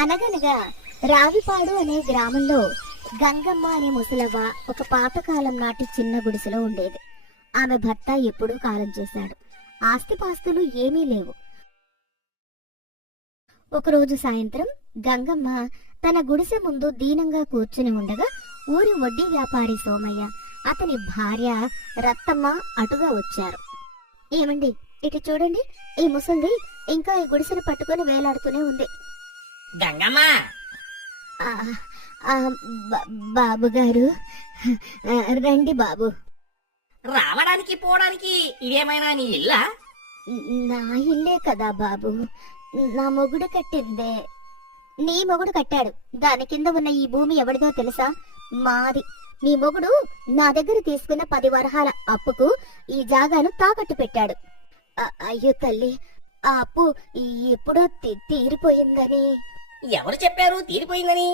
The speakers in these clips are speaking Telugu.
అనగనగా రావిపాడు అనే గ్రామంలో గంగమ్మ అనే ముసలవ్వ ఒక పాతకాలం నాటి చిన్న గుడిసెలో ఉండేది. ఆమె భర్త ఎప్పుడూ కాలం చేశాడు. ఆస్తిపాస్తులు ఏమీ లేవు. ఒకరోజు సాయంత్రం గంగమ్మ తన గుడిసె ముందు దీనంగా కూర్చుని ఉండగా ఊరి వడ్డీ వ్యాపారి సోమయ్య, అతని భార్య రత్తమ్మ అటుగా వచ్చారు. ఏమండి, ఇటు చూడండి, ఈ ముసల్ది ఇంకా ఈ గుడిసెను పట్టుకుని వేలాడుతూనే ఉంది. గంగమ్మ, బాబు గారు, రండి బాబు. రావడానికి పోవడానికి ఇదేమైనా నీ ఇల్లా? నా ఇల్లే కదా బాబు, నా మొగుడు కట్టిందే. నీ మొగుడు కట్టాడు. దాని కింద ఉన్న ఈ భూమి ఎవడిదో తెలుసా? మాది. నీ మొగుడు నా దగ్గర తీసుకున్న 10 వరహాల అప్పుకు ఈ జాగాను తాకట్టు పెట్టాడు. అయ్యో తల్లి, ఆ అప్పు ఎప్పుడో తీరిపోయిందని. ఎవరు చెప్పారు తీరిపోయిందని?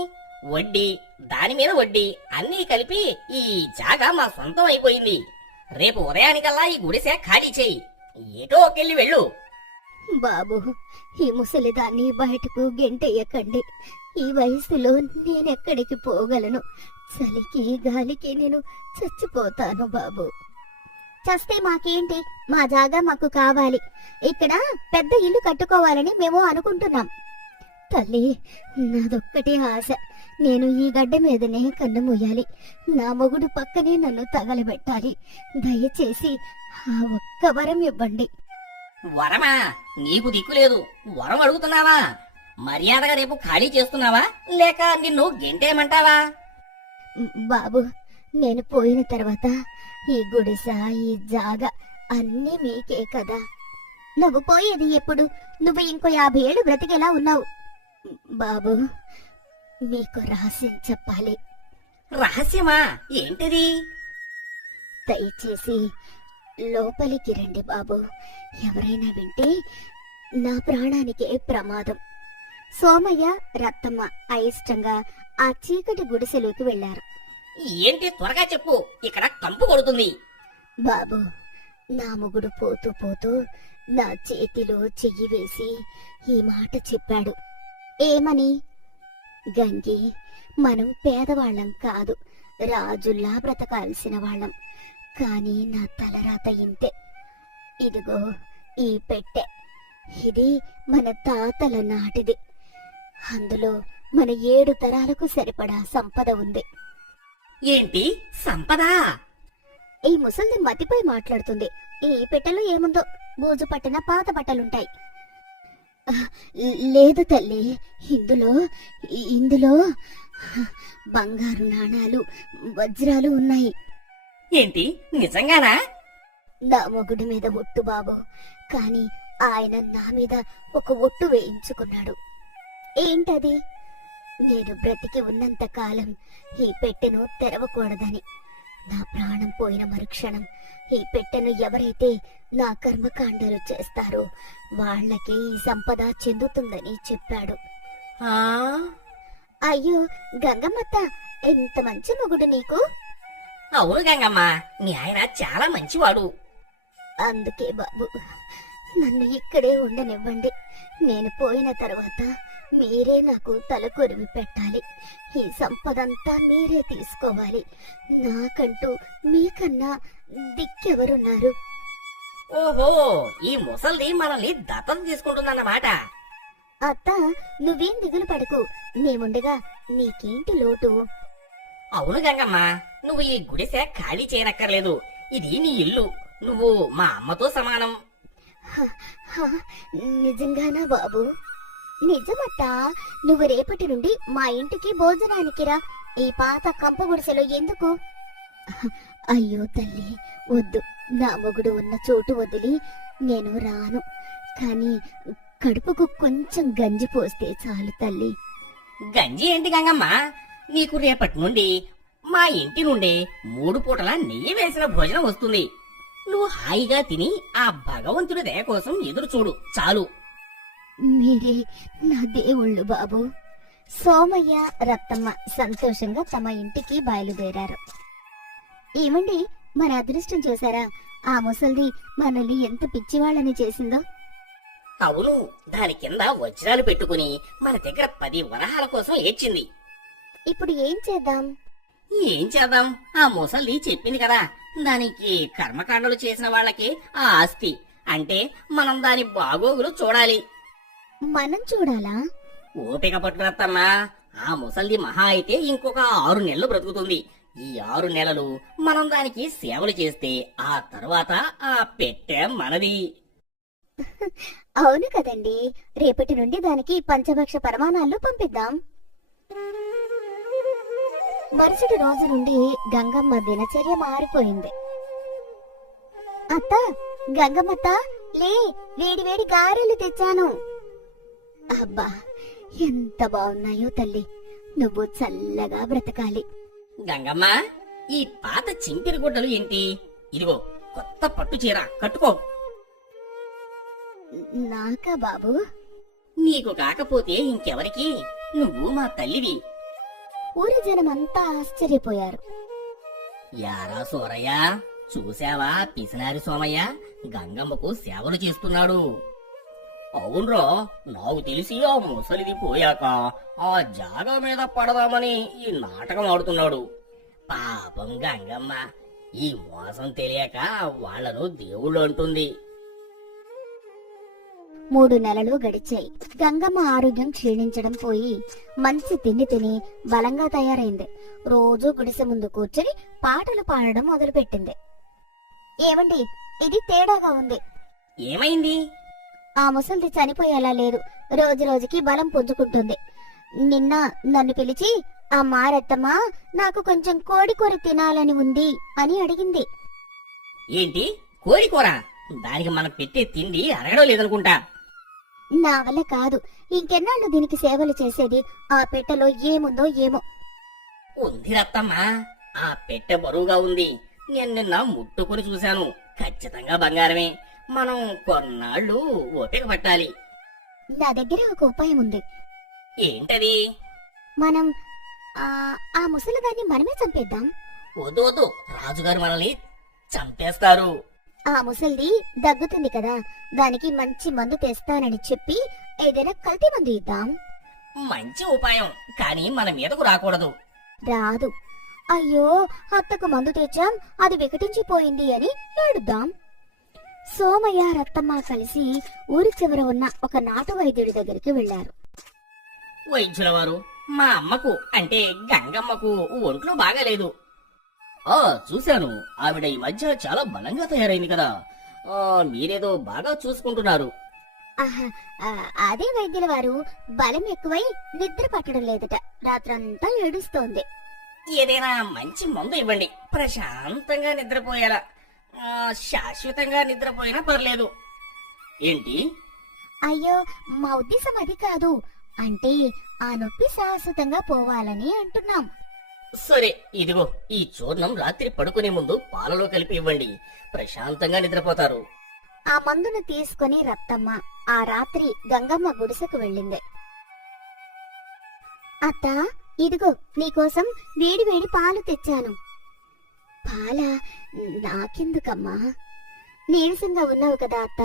వడ్డీ, దాని మీద వడ్డీ అన్నీ కలిపి ఈ జాగా మా సొంతం అయిపోయింది. రేపు ఉదయానికల్లా ఈ గుడిసె ఖాళీ చేయి, ఏటో ఒకెళ్ళి వెళ్ళు. బాబు, ఈ ముసలిదాన్ని బయటకు గెంటెయ్యకండి. ఈ వయసులో నేనెక్కడికి పోగలను? చలికి గాలికి నేను చచ్చిపోతాను బాబు. చస్తే మాకేంటి? మా జాగా మాకు కావాలి. ఇక్కడ పెద్ద ఇల్లు కట్టుకోవాలని మేము అనుకుంటున్నాం. తల్లి, నాదొక్కటే ఆశ. నేను ఈ గడ్డ మీదనే కన్ను మూయాలి. నా మొగుడు పక్కనే నన్ను తగలబెట్టాలి. దయచేసి ఆ ఒక్క వరం ఇవ్వండి. వరమా? నీకు దిక్కులేదు, వరం అడుగుతున్నావా? మర్యాదగా రేపు ఖాళీ చేస్తున్నావా లేక నిన్ను గెంటేయమంటావా? బాబు, నేను పోయిన తర్వాత ఈ గుడిస, ఈ జాగా అన్నీ మీకే కదా. నువ్వు పోయేది ఎప్పుడు? నువ్వు ఇంకో 50 ఏళ్ళు బ్రతికేలా ఉన్నావు. బాబు, మీకు రహస్యం చెప్పాలి. రహస్యమా? ఏంటిది? దయచేసి లోపలికి రండి బాబు. ఎవరైనా వింటే నా ప్రాణానికే ప్రమాదం. సోమయ్య, రత్తమ్మ అయిష్టంగా ఆ చీకటి గుడిసెలోకి వెళ్లారు. ఏంటి? త్వరగా చెప్పు, ఇక్కడ కంపు కొడుతుంది. బాబు, నా మొగుడు పోతూ పోతూ నా చేతిలో చెయ్యి వేసి ఈ మాట చెప్పాడు. ఏమని? గంగి, మనం పేదవాళ్ళం కాదు, రాజుల్లా బ్రతకాల్సిన వాళ్ళం. కాని నా తలరాత ఇంతే. ఇదిగో ఈ పెట్టె, ఇది మన తాతల నాటిది. అందులో మన 7 తరాలకు సరిపడా సంపద ఉంది. ఏంటి సంపద? ఈ ముసల్ది మతిపై మాట్లాడుతుంది. ఈ పెట్టెలో ఏముందో బూజు పట్టిన పాత బట్టలుంటాయి. లేదు తల్లి, ఇందులో బంగారు నాణాలు, వజ్రాలు ఉన్నాయి. ఏంటి? నిజంగానా? నా మొగుడి మీద ఒట్టు బాబు. కాని ఆయన నా మీద ఒక ఒట్టు వేయించుకున్నాడు. ఏంటది? నేను బ్రతికి ఉన్నంత కాలం ఈ పెట్టెను తెరవకూడదని. నా ప్రాణం పోయిన మరుక్షణం ఈ పెట్టెను ఎవరైతే నా కర్మకాండాలు చేస్తారో వాళ్లకే ఈ సంపద చెందుతుందని చెప్పాడు. అయ్యో గంగమ్మత్త, ఎంత మంచి మొగుడు నీకు. అవును గంగమ్మ, మీ ఆయన చాలా మంచివాడు. అందుకే బాబు, నన్ను ఇక్కడే ఉండనివ్వండి. నేను పోయిన తర్వాత మీరే నాకు తల కొరివి పెట్టాలి. ఈ సంపదంతా మీరే తీసుకోవాలి. నాకంటూ మీకన్నా దిక్కెవరున్నారు? ఓహో, ఈ ముసల్ది మనల్ని దత్తత తీసుకుంటుందన్నమాట. అత్త, నువ్వేం దిగులు పడకు. మేముండగా నీకేంటి లోటు? అవును గంగమ్మ, నువ్వు ఈ గుడిసె ఖాళీ చేయనక్కర్లేదు. ఇది నీ ఇల్లు. నువ్వు మా అమ్మతో సమానం. నిజంగానా బాబు? నిజమత్తా. నువ్వు రేపటి నుండి మా ఇంటికి భోజనానికి రా. ఈ పాత కంప గుడిసెలో ఎందుకు? అయ్యో తల్లి, వద్దు. నా మొగుడు ఉన్న చోటు వదిలి నేను రాను. కాని కడుపుకు కొంచెం గంజి పోస్తే చాలు తల్లి. గంజి ఏంటి గంగమ్మ? నీకు రేపటి నుండి మా ఇంటి నుండి 3 పూటల నెయ్యి వేసిన భోజనం వస్తుంది. నువ్వు హాయిగా తిని ఆ భగవంతుడి దయ కోసం ఎదురు చూడు చాలు. మీరే నా దేవుళ్ళు బాబు. సోమయ్య, రత్తమ్మ సంతోషంగా తమ ఇంటికి బయలుదేరారు. ఏమండి, మన అదృష్టం చూసారా? ఆ ముసల్ది మనల్ని ఎంత పిచ్చివాళ్ళని చేసిందో. అవును, దాని కింద వజ్రాలు పెట్టుకుని మన దగ్గర 10 వరహాల కోసం ఏడ్చింది. ఇప్పుడు ఏం చేద్దాం? ఏం చేద్దాం? ఆ ముసలి చెప్పింది కదా, దానికి కర్మకాండలు చేసిన వాళ్ళకి ఆ ఆస్తి. అంటే మనం దాని బాగోగులు చూడాలి. మనం చూడాలా? ఓపిక పట్టుకురత్తమ్మా. ఆ ముసల్ది మహా అయితే ఇంకొక 6 నెలలు బ్రతుకుతుంది. ఈ 6 నెలలు మనం దానికి సేవలు చేస్తే ఆ తర్వాత ఆ పెట్టె మనది. అవును కదండి, రేపటి నుండి దానికి పంచభక్ష పరమాణాలు పంపిద్దాం. మరుసటి రోజు నుండి గంగమ్మ దినచర్య మారిపోయింది. అత్త, గంగమ్మత్త, లే, వేడి వేడి గారెలు తెచ్చాను. అబ్బా, ఎంత బాగున్నాయో తల్లి, నువ్వు చల్లగా బ్రతకాలి. గంగమ్మ, ఈ పాత చింపిరి గుడ్డలు ఏంటి? ఇదిగో కొత్త పట్టు చీర కట్టుకో. నాకా బాబు? నీకు కాకపోతే ఇంకెవరికి? నువ్వు మా తల్లివి. ఊరి జనమంతా ఆశ్చర్యపోయారు. యారా సూరయ్య, చూసావా పిసినారి సోమయ్య గంగమ్మకు సేవలు చేస్తున్నాడు. అవునరా, నాకు తెలిసి ఆ ముసలిది పోయాక ఆ జాగా మీద పడదామని ఈ నాటకం ఆడుతున్నాడు. పాపం గంగమ్మ ఈ మోసం తెలియక వాళ్లను దేవుళ్ళు అంటుంది. 3 నెలలు గడిచాయి. గంగమ్మ ఆరోగ్యం క్షీణించడం పోయి మంచి తిండి తిని బలంగా తయారైంది. రోజు గుడిసె ముందు కూర్చొని పాటలు పాడడం మొదలుపెట్టింది. ఏమండి, ఇది తేడాగా ఉంది. ఏమైంది? ఆ ముసలిది చనిపోయేలా లేదు, రోజు రోజుకి బలం పుంజుకుంటుంది. నిన్న నన్ను పిలిచి, ఆ మారెత్తమ్మా, నాకు కొంచెం కోడి కూర తినాలని ఉంది అని అడిగింది. ఏంటి కోడి కూర? దానికి మనం పెట్టే తిండి అరగడం లేదనుకుంటా. నా వల్ల కాదు, ఇంకెన్నాళ్ళు దీనికి సేవలు చేసేది? ఆ పెట్టెలో ఏముందో ఏమో. ఉంది రత్తమ్మా, ఆ పెట్టె బరువుగా ఉంది. నేను నిన్న ముట్టుకుని చూశాను, ఖచ్చితంగా బంగారమే. మనం కొన్నాళ్ళు ఓపిక పట్టాలి. నా దగ్గర ఒక ఉపాయం ఉంది. ఏంటది? మనం ఆ ముసలిదాన్ని మనమే చంపేద్దాం. వద్దు వద్దు, రాజుగారు మనల్ని చంపేస్తారు. ఆ ముసలిది దగ్గుతుంది కదా, దానికి మంచి మందు తెస్తానని చెప్పి ఏదైనా కల్తీ మందు ఇద్దాం. మంచి ఉపాయం, కానీ మన మీదకు రాకూడదు. రాదు. అయ్యో, అత్తకు మందు తెచ్చాం, అది వికటించిపోయింది అని ఏడుద్దాం. సోమయ్య, రత్తమ్మ కలిసి ఊరి చివర ఉన్న ఒక నాటు వైద్యుడి దగ్గరికి వెళ్లారు. వైద్యుల వారు, మా అమ్మకు అంటే గంగమ్మకు ఒంట్లో బాగాలేదు. చూశాను, ఆవిడ ఈ మధ్య చాలా బలంగా తయారైంది కదా. మీరేదో బాగా చూసుకుంటున్నారు. ఆహా, అదే వైద్యుల వారు, బలం ఎక్కువై నిద్ర పట్టడం లేదట, రాత్రంతా ఏడుస్తోంది. ఏదైనా మంచి మందు ఇవ్వండి, ప్రశాంతంగా నిద్రపోయేలా. శాశ్వతంగా నిద్రపోయినా పర్లేదు. ఏంటి? అయ్యో, మా ఉద్దేశం అది కాదు. అంటే ఆ నొప్పి శాశ్వతంగా పోవాలని అంటున్నాం. సరే, ఇదిగో ఈ చూర్ణం రాత్రి పడుకునే ముందు పాలలో కలిపి ఇవ్వండి, ప్రశాంతంగా నిద్రపోతారు. ఆ మందును తీసుకుని రత్తమ్మ ఆ రాత్రి గంగమ్మ గుడిసెకు వెళ్ళింది. అత్త, ఇదిగో నీకోసం వేడి వేడి పాలు తెచ్చాను. పాల? నాకెందుకమ్మా? నీరసంగా ఉన్నావు కదా అత్త,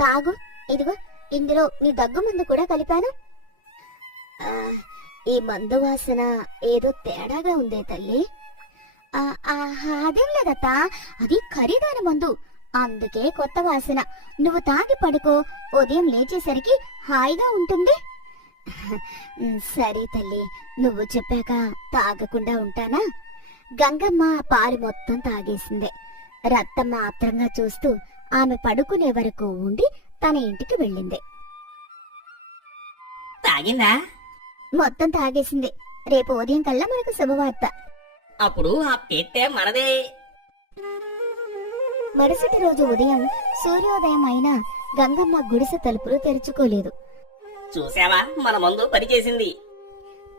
తాగు. ఇదిగో, ఇందులో నీ దగ్గు మందు కూడా కలిపాను. ఈ మందు వాసన ఏదో తేడాగా ఉందే తల్లి. అదేం లేదత్తా, అది ఖరీదైన మందు, అందుకే కొత్త వాసన. నువ్వు తాగి పడుకో, ఉదయం లేచేసరికి హాయిగా ఉంటుంది. సరే తల్లి, నువ్వు చెప్పాక తాగకుండా ఉంటానా? గంగమ్మ పాలు మొత్తం తాగేసింది. రత్తమ్మ ఆత్రంగా చూస్తూ ఆమె పడుకునే వరకు ఉండి తన ఇంటికి వెళ్ళింది. తాగిందా? మొత్తం తాగేసింది. రేపు ఉదయం కల్లా మనకు శుభవార్త. అప్పుడు ఆ పెట్టె మనదే. మరుసటి రోజు ఉదయం సూర్యోదయం అయినా గంగమ్మ గుడిసె తలుపులు తెరుచుకోలేదు. చూసావా, మన మందు పనిచేసింది.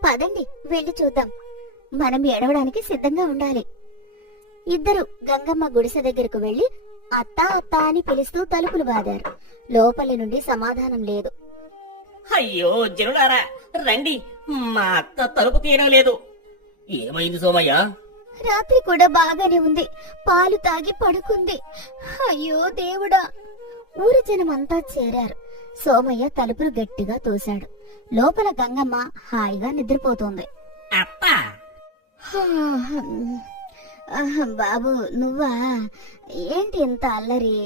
పదండి, వెళ్ళి చూద్దాం. మనం ఏడవడానికి సిద్ధంగా ఉండాలి. ఇద్దరు గంగమ్మ గుడిసె దగ్గరకు వెళ్లి అత్తా అత్తా అని పిలుస్తూ తలుపులు బాదారు. లోపలి నుండి సమాధానం లేదు. అయ్యో జనులారా, రండి, మా అత్త తలుపు తీయడం లేదు. ఏమైంది సోమయ్య? రాత్రి కూడా బాగానే ఉంది, పాలు తాగి పడుకుంది. అయ్యో దేవుడా, ఊరి జనమంతా చేరారు. సోమయ్య తలుపులు గట్టిగా తోశాడు. లోపల గంగమ్మ హాయిగా నిద్రపోతోంది. అత్తా బాబు నువ్వా? ఏంటి ఇంత అల్లరి?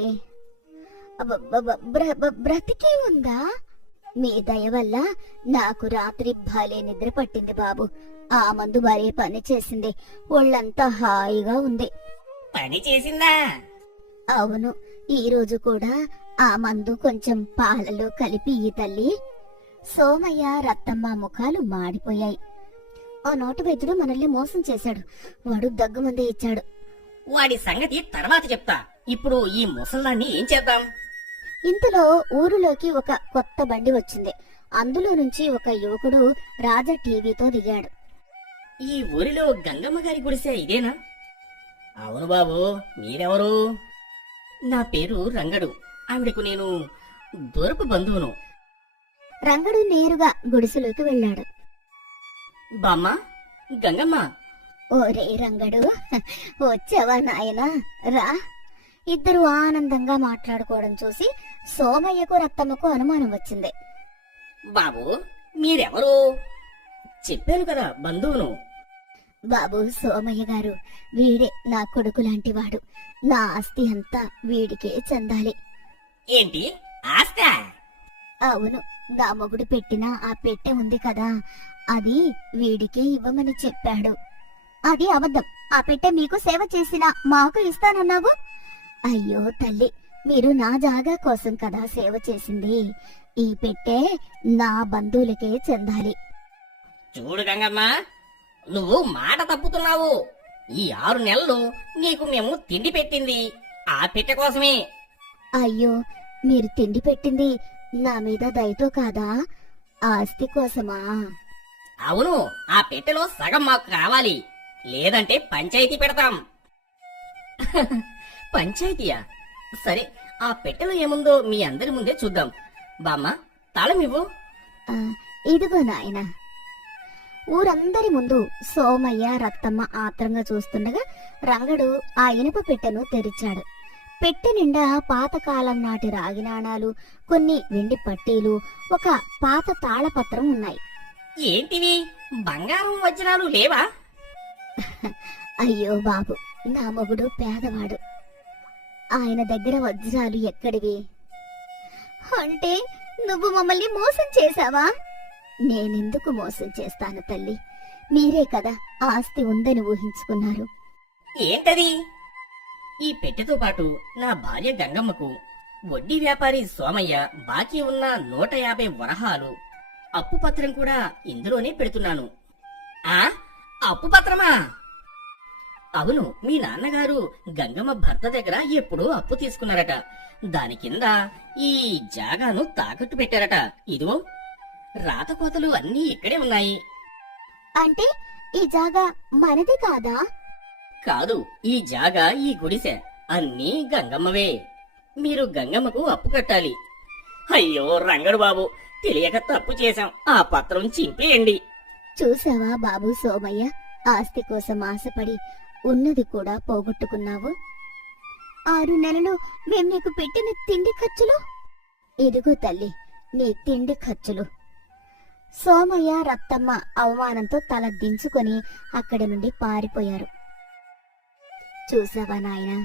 బ్రతికే ఉందా? మీ దయ వల్ల నాకు రాత్రి భలే నిద్ర పట్టింది బాబు. ఆ మందు భలే పని చేసింది. ఒళ్ళంతా హాయిగా ఉంది. పని చేసిందా? అవును, ఈ రోజు కూడా ఆ మందు కొంచెం పాలలో కలిపి ఈ తల్లి. సోమయ్య రత్తమ్మ ముఖాలు మాడిపోయాయి. ఆ నోటు వైద్యుడు మనల్ని మోసం చేశాడు. వాడు దగ్గుమందే ఇచ్చాడు. వాడి సంగతి తర్వాత చెప్తా. ఇప్పుడు ఈ ముసల్దాన్ని ఏం చేద్దాం? ఇంతలో ఊరిలోకి ఒక కొత్త బండి వచ్చింది. అందులో నుంచి ఒక యువకుడు రాజా టీవీతో దిగాడు. ఈ ఊరిలో గంగమ్మ గారి గుడిసె ఇదేనా? అవును బాబు, మీరెవరు? నా పేరు రంగడు. ఆవిడకు నేను దూరపు బంధువును. రంగడు నేరుగా గుడిసెలోకి వెళ్ళాడు. బామ్మ, గంగమ్మ. ఓరే రంగడు, వచ్చావా నాయనా? రా. ఇద్దరు ఆనందంగా మాట్లాడుకోవడం చూసి సోమయ్యకు రత్తమ్మకు అనుమానం వచ్చింది. బాబు, మీరెవరు? చెప్పాను కదా, బంధువును. బాబు, సోమయ్య గారు, వీడే నా కొడుకు లాంటివాడు. నా ఆస్తి అంతా వీడికే చెందాలి. ఏంటి ఆస్తా? అవును, నా మొగుడు పెట్టిన ఆ పెట్టె ఉంది కదా, అది వీడికే ఇవ్వమని చెప్పాడు. అది అబద్ధం. ఆ పెట్టె మీకు సేవ చేసిన మాకు ఇస్తానన్నావు. అయ్యో తల్లి, మీరు నా జాగా కోసం కదా సేవ చేసింది. ఈ పెట్టె నా బంధువులకే చెందాలి. చూడు గంగమ్మ, నువ్వు మాట తప్పుతున్నావు. ఈ 6 నెలలు నీకు మేము తిండి పెట్టింది ఆ పెట్టె కోసమే. అయ్యో, మీరు తిండి పెట్టింది నా మీద దయతో కాదా, ఆస్తి కోసమా? అవును, ఆ పెట్టెలో సగం మాకు కావాలి, లేదంటే పంచాయతీ పెడతాం. పంచాయతీయా? సరే, ఆ పెట్టెలో ఏముందో మీ అందరి ముందే చూద్దాం. బామ్మ, తాళం ఇవ్వు. ఇదిగో నాయనా. ఊరందరి ముందు సోమయ్య రత్తమ్మ ఆత్రంగా చూస్తుండగా రంగడు ఆ ఇనుప పెట్టెను తెరిచాడు. పెట్టె నిండా పాతకాలం నాటి రాగి నాణాలు, కొన్ని వెండి పట్టీలు, ఒక పాత తాళపత్రం ఉన్నాయి. ఏంటివి? బంగారం వజ్రాలు లేవా? అయ్యో బాబు, నా మొగుడు పేదవాడు. ఆయన దగ్గర వజ్రాలు ఎక్కడివి? అంటే నువ్వు మమ్మల్ని మోసం చేశావా? నేనెందుకు మోసం చేస్తాను తల్లి? మీరే కదా ఆస్తి ఉందని ఊహించుకున్నారు. ఏంటది? ఈ పెట్టెతో పాటు నా భార్య గంగమ్మకు వడ్డీ వ్యాపారి సోమయ్య బాకీ ఉన్న 150 వరహాలు అప్పు పత్రం కూడా ఇందులోనే పెడుతున్నాను. ఆ అప్పు పత్రమా? అవును, మీ నాన్నగారు గంగమ్మ భర్త దగ్గర ఎప్పుడూ అప్పు తీసుకున్నారట. దాని కింద ఈ జాగాను తాకట్టు పెట్టారట. ఇదిగో రాతకోతలు అన్నీ ఇక్కడే ఉన్నాయి. అంటే ఈ జాగా మనది కాదా? కాదు, ఈ జాగా, ఈ గుడిసె అన్నీ గంగమ్మవే. మీరు గంగమ్మకు అప్పు కట్టాలి. అయ్యో రంగడు బాబు, తెలియక తప్పు చేశాం. ఆ పత్రం చింపేయండి. చూసావా బాబు సోమయ్య, ఆస్తి కోసం ఆశపడి ఉన్నది కూడా పోగొట్టుకున్నావు. 6 నెలలు మేం నీకు పెట్టిన తిండి ఖర్చులు. ఇదిగో తల్లి, నీ తిండి ఖర్చులు. సోమయ్య రత్తమ్మ అవమానంతో తల దించుకొని అక్కడి నుండి పారిపోయారు. చూసావా నాయనా,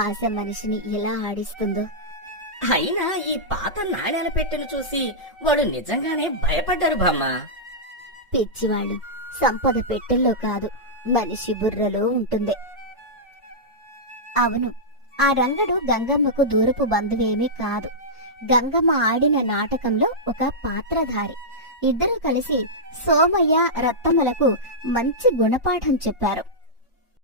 ఆశ మనిషిని ఎలా ఆడిస్తుందో. అయినా ఈ పాత నాణేల పెట్టెను చూసి వాడు నిజంగానే భయపడ్డారు బామ్మ. పిచ్చివాళ్ళు, సంపద పెట్టెల్లో కాదు, మనిషి బుర్రలో ఉంటుంది. అవును, ఆ రంగడు గంగమ్మకు దూరపు బంధువేమీ కాదు. గంగమ్మ ఆడిన నాటకంలో ఒక పాత్రధారి. ఇద్దరూ కలిసి సోమయ్య రత్తమ్మలకు మంచి గుణపాఠం చెప్పారు.